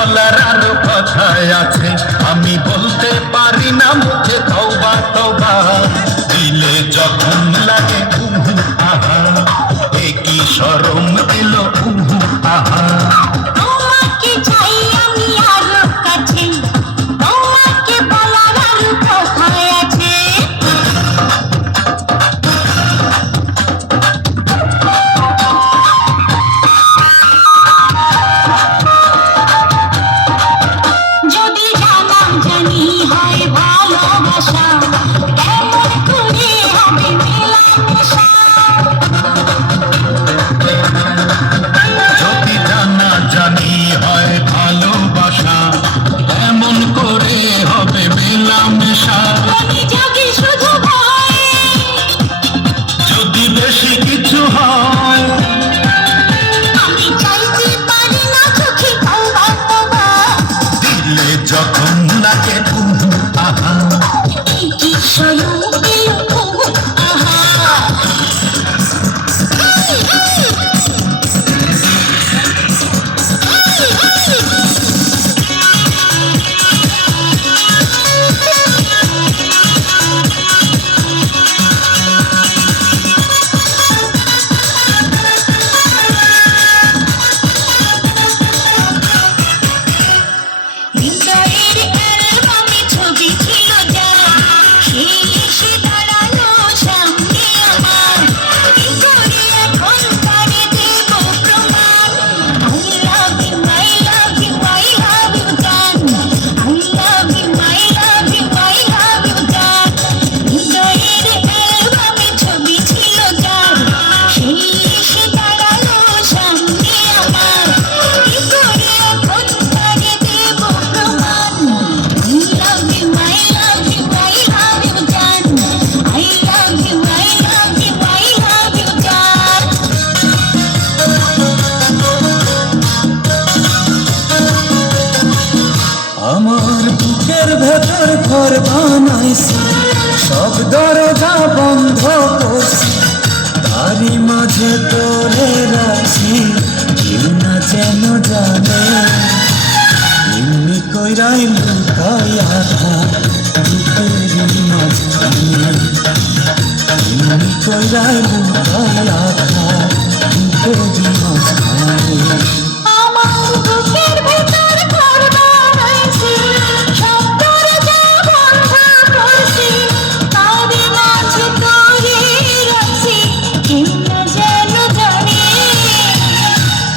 বলার আরো কথায় আছে, আমি বলতে পারি না মুখে তওবা তওবা। দিলে যখন লাগে উহু আহা, এ কি শরম দিল উহু আহা। তোমাকে চাই আমি আরো কাছে, তোমাকে বলার আরো কথায় আছে। যদি জানাম জানি হয় ভালোবাসা, কেমন করে হবে মেলামেশা। যদি জানা জানি হয় ভালোবাসা, এমন করে হবে মেলামেশা। মনে জাগে শুধু ভয়, যদি বেশি কিছু হয়, আমি চাইতে পারি না চোখে তওবা তওবা। দিলে যখন লাগে উহু আহা, এই কি শরম দিল উহু আহা। হৃদয়ের অ্যালবামে ছবি ছিল যার, সেই এসে দাঁড়ালো সামনে আমার। কি করে এখন তারে দেব প্রমাণ? I love you, I love you, I love you জান। I love you, I love you, I love you জান। হৃদয়ের অ্যালবামে ছবি ছিল যার, সেই এসে দাঁড়ালো সামনে আমার। কি করে এখন তারে দেব প্রমাণ? I love you, I love you, I love you জান। I love you, I love you, I love you জান। আমার বুকের ভেতর ঘর বানাইছি, সব দরজা বন্ধ করছি, তারই মাঝে তোরে রাখছি, কেউ না যেন জানে। এমনি কইরাই লুকাইয়া থাক বুকেরই মাঝখানে, এমনি কইরাই লুকাইয়া থাক বুকেরই মাঝখানে। আমার বুকের ভেতর ঘর বানাইছি, সব দরজা বন্ধ করছি, তারই মাঝে তোরে রাখছি, কেউ না যেন জানে।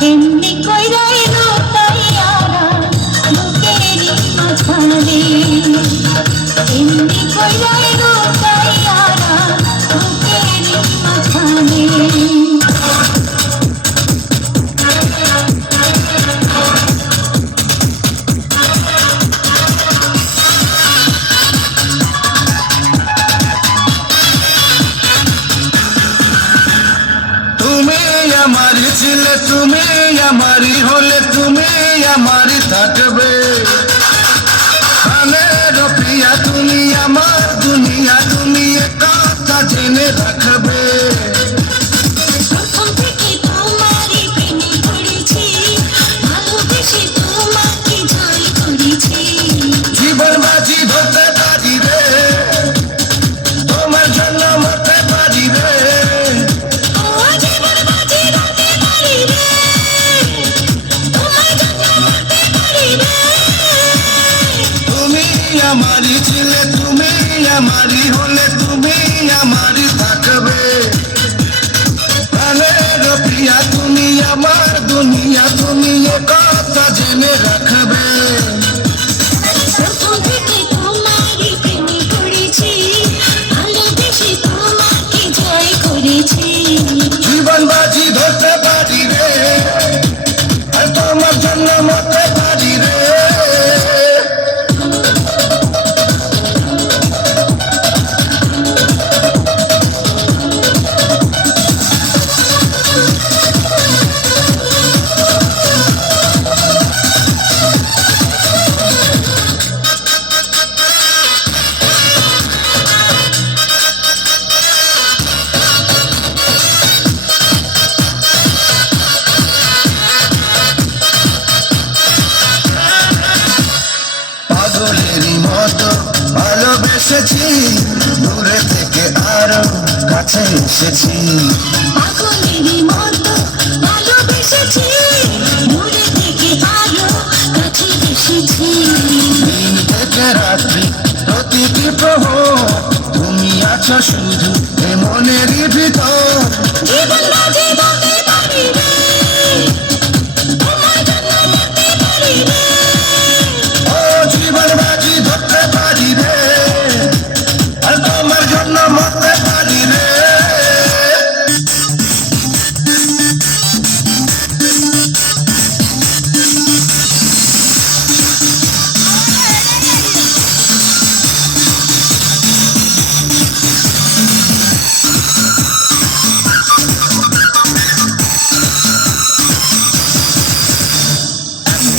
এমনি কইরাই লুকাইয়া রাখ বুকেরই মাঝখানে, এমনি কইরাই লুকাইয়া রাখ বুকেরই মাঝখানে। তুমি আমার ছিলে, তুমি আমারই হলে, তুমি আমারই থাকবে। প্রাণের প্রিয়া তুমি, আমার দুনিয়া তুমি, এ কথা জেনে রাখবে। প্রথম থেকে তোমারই প্রেমে পড়েছি, ভালোবেসে তোমাকে জয় করেছি। জীবন বাজি ধরতে পারি রে, তোমার জন্য মরতে পারি রে। ও জীবন বাজি রাখতে পারি রে, তোমার জন্য মরতে পারি রে। তুমি আমারই ছিলে, তুমি আমারই হলে, তুমি আমারই থাকবে। প্রাণের প্রিয়া তুমি, আমার দুনিয়া তুমি, এ কথা জেনে রাখবে। প্রথম থেকে তোমারই প্রেমে পড়েছি, ভালোবেসে তোমাকে জয় করেছি। জীবন বাজি ধরতে পারি রে, আর তোমার জন্য মরতে পারি রে। মতো ভালোবেসেছি, দূরে থেকে আরো কাছে এসেছি। পাগলেরই মতো ভালোবেসেছি, দূরে থেকে আরো কাছে এসেছি। দিন থেকে রাত্রি প্রতিটি প্রহর তুমি আছো শুধু এ মনেরই ভিতর। জীবন বাজি বলতে পারি রে, তোমার জন্য মরতে পারি রে। ও জীবন বাজি ধরতে পারি রে, আর তোমার জন্য মরতে পারি রে।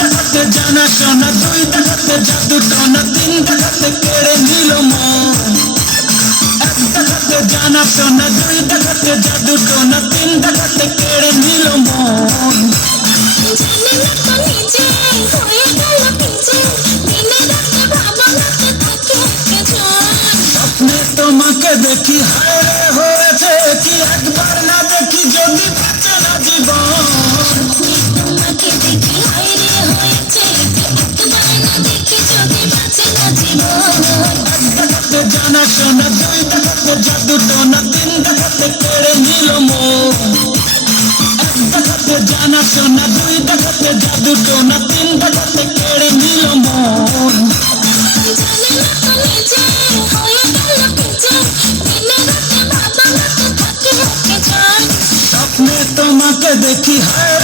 দেখাতে জানা শোনা, দুই দেখাতে জাদু টোনা, তিন দেখাতে কেড়ে নিল মন। এক দেখাতে জানা শোনা, দুই দেখাতে জাদু টোনা, তিন দেখাতে কেড়ে নিল মন। জানি না তো নিজে হয়ে গেল পিছে, দিনে রাতে ভাবনাতে থাকে পেছন। স্বপ্নে তোমাকে দেখি, হায় রে হয়েছে কি একবার না দেখি যদি বাঁচে না জীবন। তোমাকে দেখি হায় রে হয়েছে, একবার না দেখি যদি বাঁচে না জীবন। এক দেখাতে জানা শোনা, দুই দেখাতে জাদু টোনা, তিন দেখাতে কেড়ে নিল মন। এক দেখাতে জানা শোনা, দুই দেখাতে জাদু টোনা, তিন দেখাতে কেড়ে নিল মন। জানি না তো নিজে হয়ে গেল পিছে, দিনে রাতে ভাবনাতে থাকে পেছন। স্বপ্নে তোমাকে দেখি, হায়